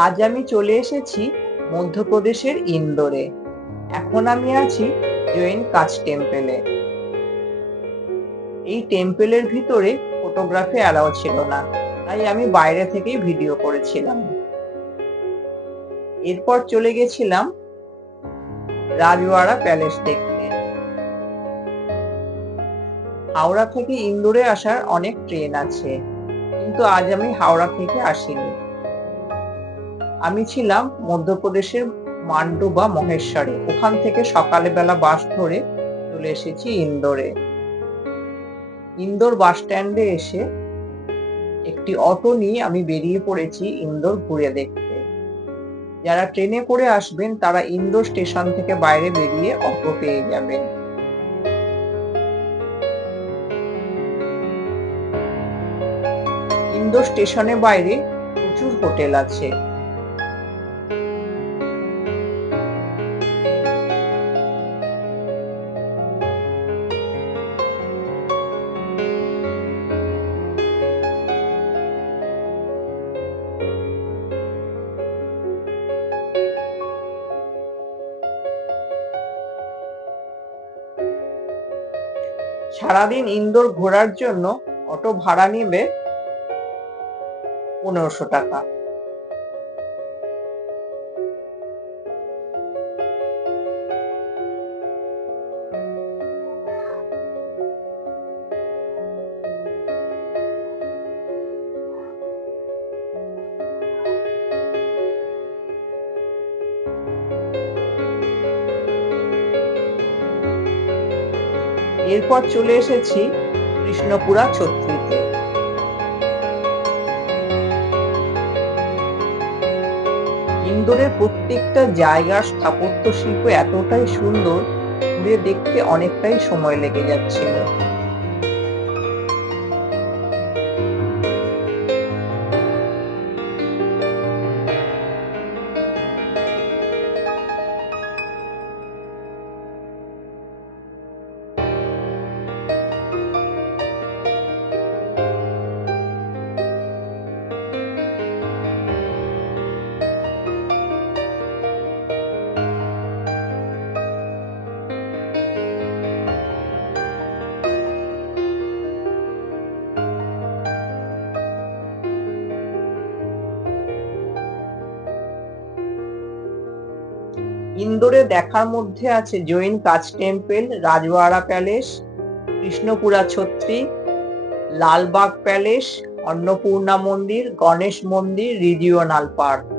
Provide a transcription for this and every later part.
আজ আমি চলে এসেছি মধ্যপ্রদেশের ইন্দোরে। এখন আমি আছি জৈন কাচ টেম্পেলে। এই টেম্পেলের ভিতরে ফটোগ্রাফি অ্যালাউ ছিল না, তাই আমি বাইরে থেকেই ভিডিও করেছিলাম। এরপর চলে গেছিলাম রাজওয়াড়া প্যালেস দেখতে। হাওড়া থেকে ইন্দোরে আসার অনেক ট্রেন আছে, কিন্তু আজ আমি হাওড়া থেকে আসিনি। আমি ছিলাম মধ্যপ্রদেশের মান্ডু বা মহেশ্বরে। ওখান থেকে সকালে বেলা বাস ধরে চলে এসেছি ইন্দোরে। ইন্দোর বাস স্ট্যান্ডে এসে একটি অটো নিয়ে আমি বেরিয়ে পড়েছি ইন্দোর ঘুরে দেখতে। যারা ট্রেনে করে আসবেন, তারা ইন্দোর স্টেশন থেকে বাইরে বেরিয়ে অটো পেয়ে যাবেন। ইন্দোর স্টেশনের বাইরে প্রচুর হোটেল আছে। সারাদিন ইন্দোর ঘোরার জন্য অটো ভাড়া নেবে পনেরোশো টাকা। এরপর চলে এসেছি কৃষ্ণপুরা ছত্রিতে। ইন্দোরের প্রত্যেকটা জায়গার স্থাপত্য শিল্প এতটাই সুন্দর ঘুরে দেখতে অনেকটাই সময় লেগে যাচ্ছিল। ইন্দোরে দেখার মধ্যে আছে Jain Kanch temple Rajwada palace, Krishnapura Chhatri, Lalbagh palace, Annapurna মন্দির, গণেশ মন্দির, রিজিওনাল পার্ক।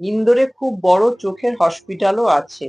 ইন্দোরে খুব বড় চোখের হসপিটালও আছে।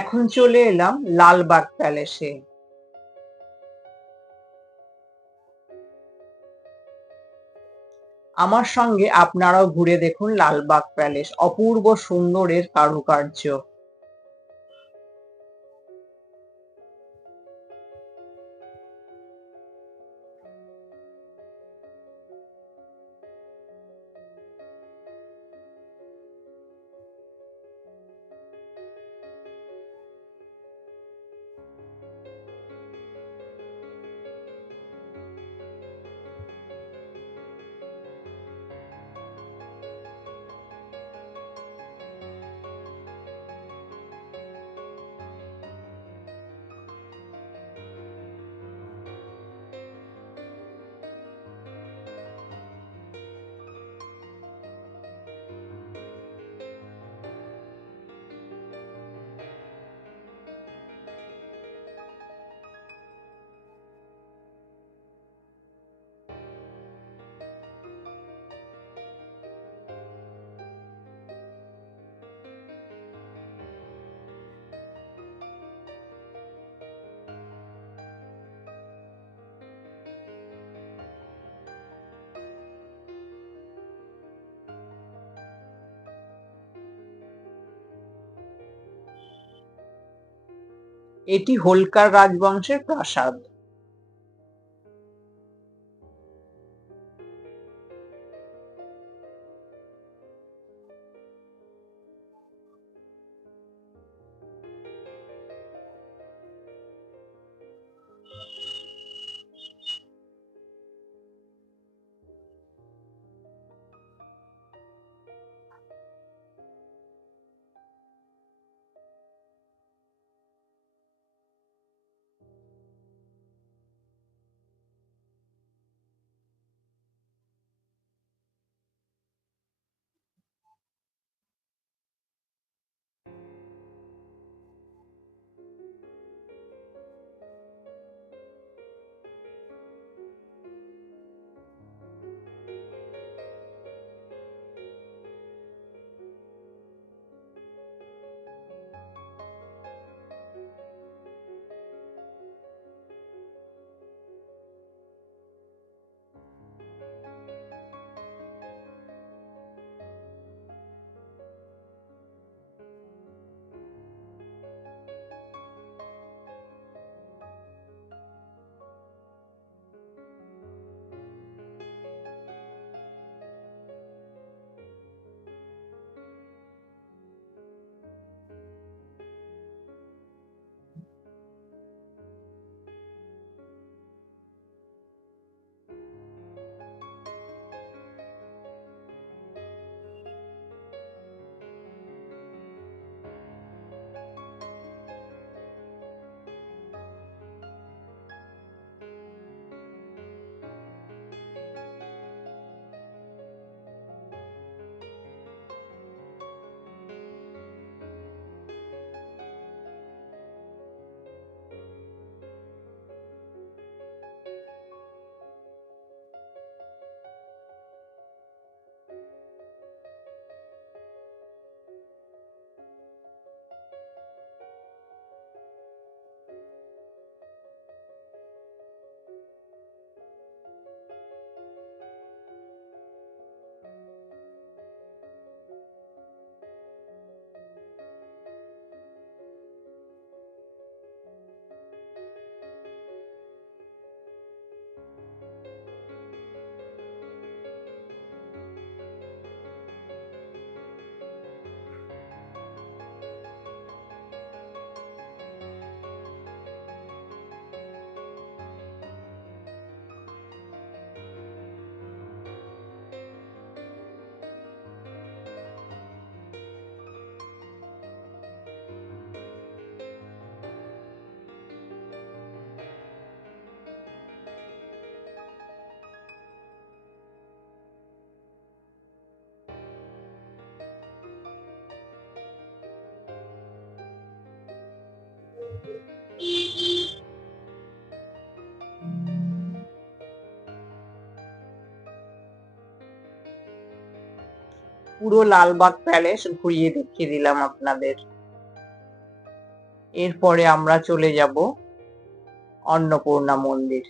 এখন চলে এলাম লালবাগ প্যালেসে। আমার সঙ্গে আপনারাও ঘুরে দেখুন লালবাগ প্যালেস, অপূর্ব সুন্দরের কারুকার্য। এটি হোলকার রাজবংশের প্রাসাদ। পুরো লালবাগ প্যালেস ঘুরিয়ে দেখিয়ে দিলাম আপনাদের। এরপরে আমরা চলে যাব অন্নপূর্ণা মন্দির।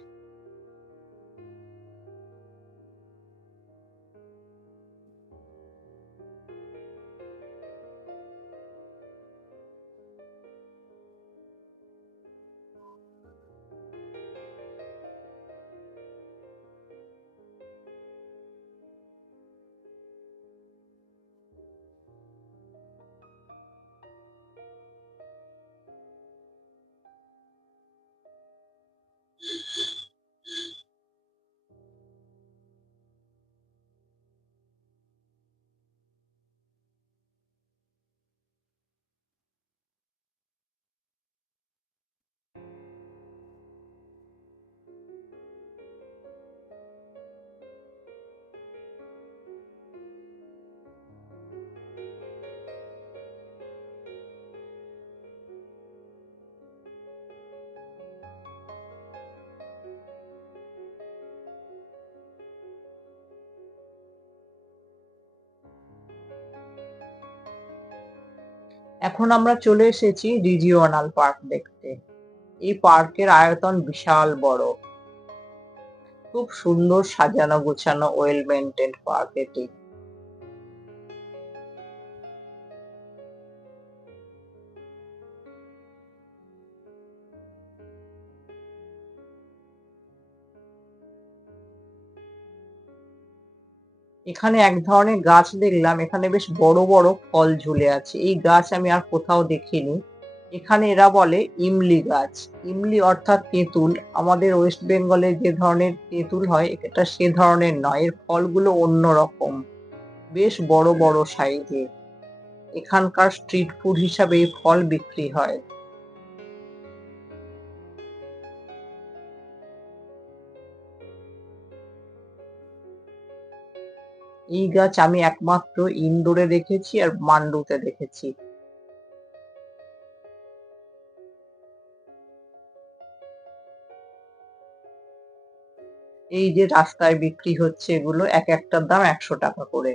এখন আমরা চলে এসেছি রিজিওনাল পার্ক দেখতে। এই পার্কের আয়তন বিশাল বড়। খুব সুন্দর সাজানো গোছানো ওয়েল মেনটেন পার্ক এটি। এখানে এক ধরনের গাছ দেখলাম, এখানে বেশ বড় বড় ফল ঝুলে আছে। এই গাছ আমি আর কোথাও দেখিনি। এখানে এরা বলে ইমলি গাছ। ইমলি অর্থাৎ তেঁতুল। আমাদের ওয়েস্ট বেঙ্গলে যে ধরনের তেঁতুল হয়, এটা সে ধরনের নয়। এর ফলগুলো অন্যরকম। বেশ বড় বড় সাইজের। এখানকার স্ট্রিট ফুড হিসাবে এই ফল বিক্রি হয়। এই গাছ আমি একমাত্র ইন্দোরে দেখেছি আর মান্ডুতে দেখেছি। এই যে রাস্তায় বিক্রি হচ্ছে এগুলো এক একটার দাম একশো টাকা করে।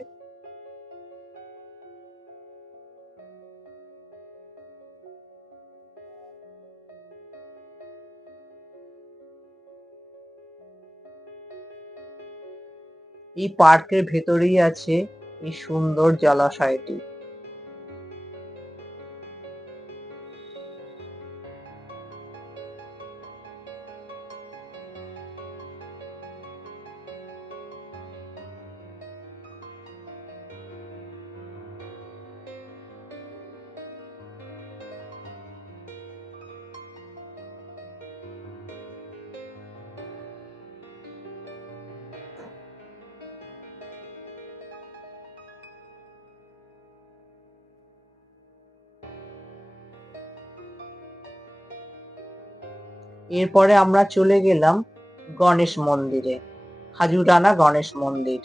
এই পার্কের ভেতরেই আছে এই সুন্দর জলাশয়টি। এরপরে আমরা চলে গেলাম গণেশ মন্দিরে খাজুরানা গণেশ মন্দির।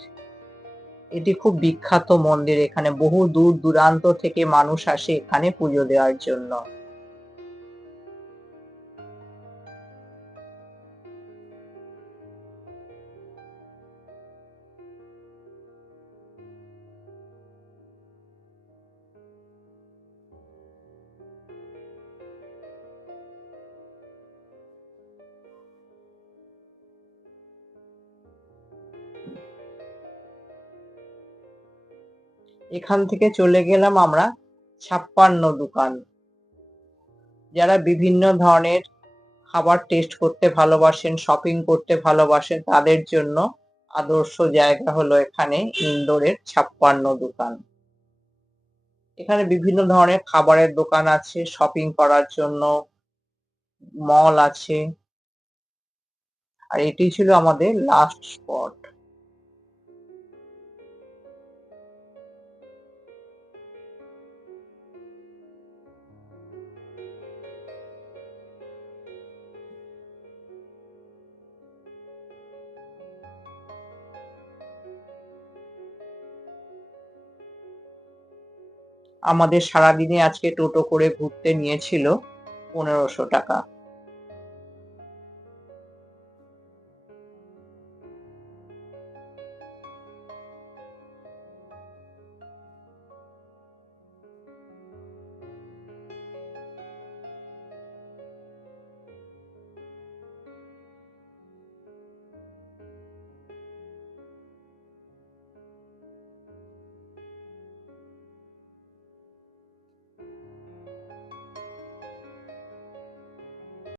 এটি খুব বিখ্যাত মন্দির, এখানে বহু দূর দূরান্ত থেকে মানুষ আসে এখানে পুজো দেওয়ার জন্য। এখান থেকে চলে গেলাম আমরা ছাপ্পান্ন দোকান। যারা বিভিন্ন ধরনের খাবার টেস্ট করতে ভালোবাসেন শপিং করতে ভালোবাসেন, তাদের জন্য আদর্শ জায়গা হলো এখানে ইন্দোরের ছাপ্পান্ন দোকান। এখানে বিভিন্ন ধরনের খাবারের দোকান আছে শপিং করার জন্য মল আছে। আর এটি ছিল আমাদের লাস্ট স্পট আমাদের সারাদিনে আজকে টোটো করে ঘুরতে নিয়েছিল পনেরোশো টাকা।